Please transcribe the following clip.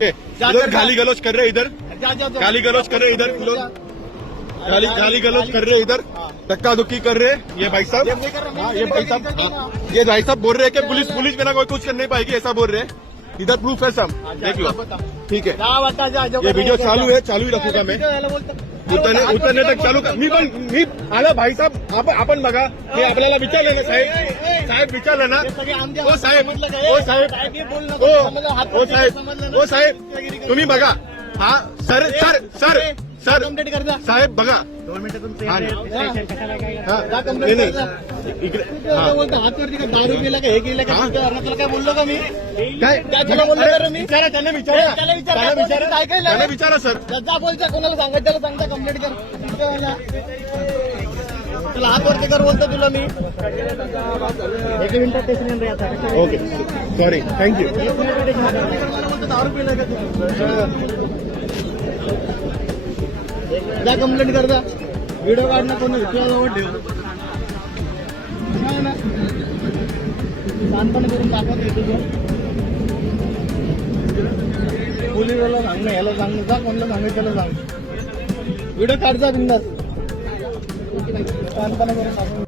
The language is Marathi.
इधर गाली गलौज कर रहे हैं, इधर गाली गलौज कर रहे हैं, इधर गाली गलौज कर रहे हैं, इधर धक्का धुक्की कर रहे हैं ये भाई साहब। हाँ, ये भाई साहब, ये भाई साहब बोल रहे हैं कि पुलिस बिना कोई कुछ कर नहीं पाएगी, ऐसा बोल रहे हैं। इधर प्रूफ है सब, देख लो। ठीक है, ये वीडियो चालू है, चालू ही रखूंगा मैं। उतरने तक चालू कर मी आला भाई साहब, आपण बघा हे आपल्याला विचारलं ना साहेब विचारलं ना। ओ साहेब, ओ साहेब, ओ साहेब, ओ साहेब तुम्ही बघा। हा सर सर सर सर साहेब बघा 2 मिनिटं तुमचे हा. नाही इकडे हातवरती का दारू केला का हे केलं का तुला काय बोललो का मी काय तुला बोललो का मी विचारा, त्यांना विचारा, त्याला विचारा त्यांना विचारा सर। जा बोलता कोणाला सांगत त्याला सांगता कंप्लेंट कर तुला हातवरती कर बोलतो तुला मी 1 मिनिटात स्टेशन रे आता ओके सॉरी थँक्यू। दारू पिला का तू जा कंप्लेंट कर जा व्हिडिओ काढणं कोणी विचारावर ठेव ना शांतपणे करून दाखवत येतो पोलिसला सांगणं याला सांगणं जा कोणाला सांगायचं त्याला सांग व्हिडिओ काढ जा बिंदास शांतपणे करून दाखव।